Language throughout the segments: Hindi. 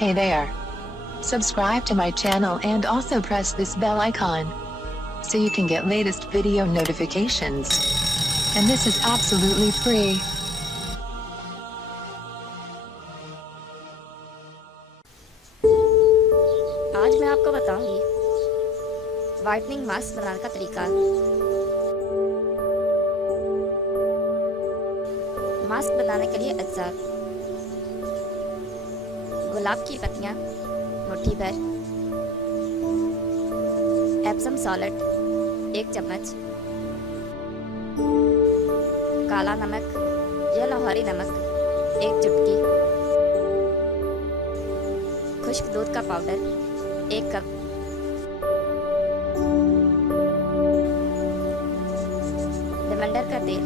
Hey there. Subscribe to my channel and also press this bell icon so you can get latest video notifications. And this is absolutely free. आज मैं आपको बताऊंगी व्हाइटनिंग मास्क बनाने का तरीका। मास्क बनाने के लिए अज्जा: गुलाब की पत्तियां मुट्ठी भर, एप्सम सॉल्ट 1 चम्मच, काला नमक या लाहौरी नमक 1 चुटकी, खुश्क दूध का पाउडर 1 कप, लेवेंडर का तेल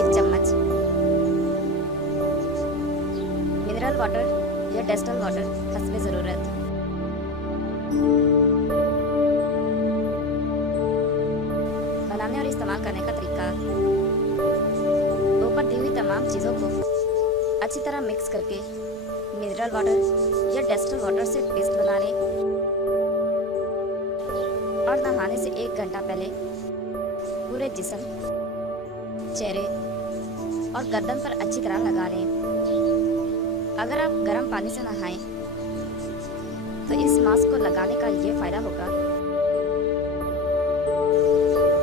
1 चम्मच, मिनरल वाटर या डेस्टल वाटर हस्बे ज़रूरत। बनाने और इस्तेमाल करने का तरीका: ऊपर दी हुई तमाम चीज़ों को अच्छी तरह मिक्स करके मिनरल वाटर या डेस्टल वाटर से पेस्ट बना लें और नहाने से 1 घंटा पहले पूरे जिस्म, चेहरे और गर्दन पर अच्छी तरह लगा लें। अगर आप गर्म पानी से नहाएं तो इस मास्क को लगाने का ये फ़ायदा होगा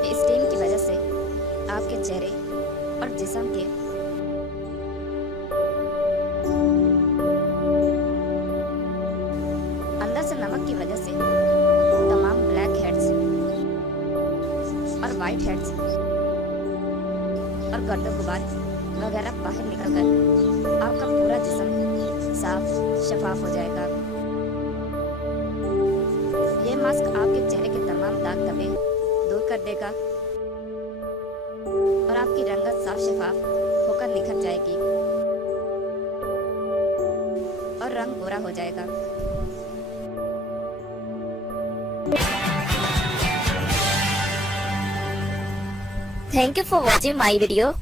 कि स्टीम की वजह से आपके चेहरे और जिस्म के अंदर से नमक की वजह से तमाम ब्लैक हेड्स और वाइट हेड्स और गर्द गुबार वगैरह बाहर निकलकर आपका पूरा जिस्म साफ शफाफ हो जाएगा। ये मास्क आपके चेहरे के तमाम दाग धब्बे दूर कर देगा और आपकी रंगत साफ शफाफ होकर निखर जाएगी और रंग गोरा हो जाएगा। Thank you for watching my video.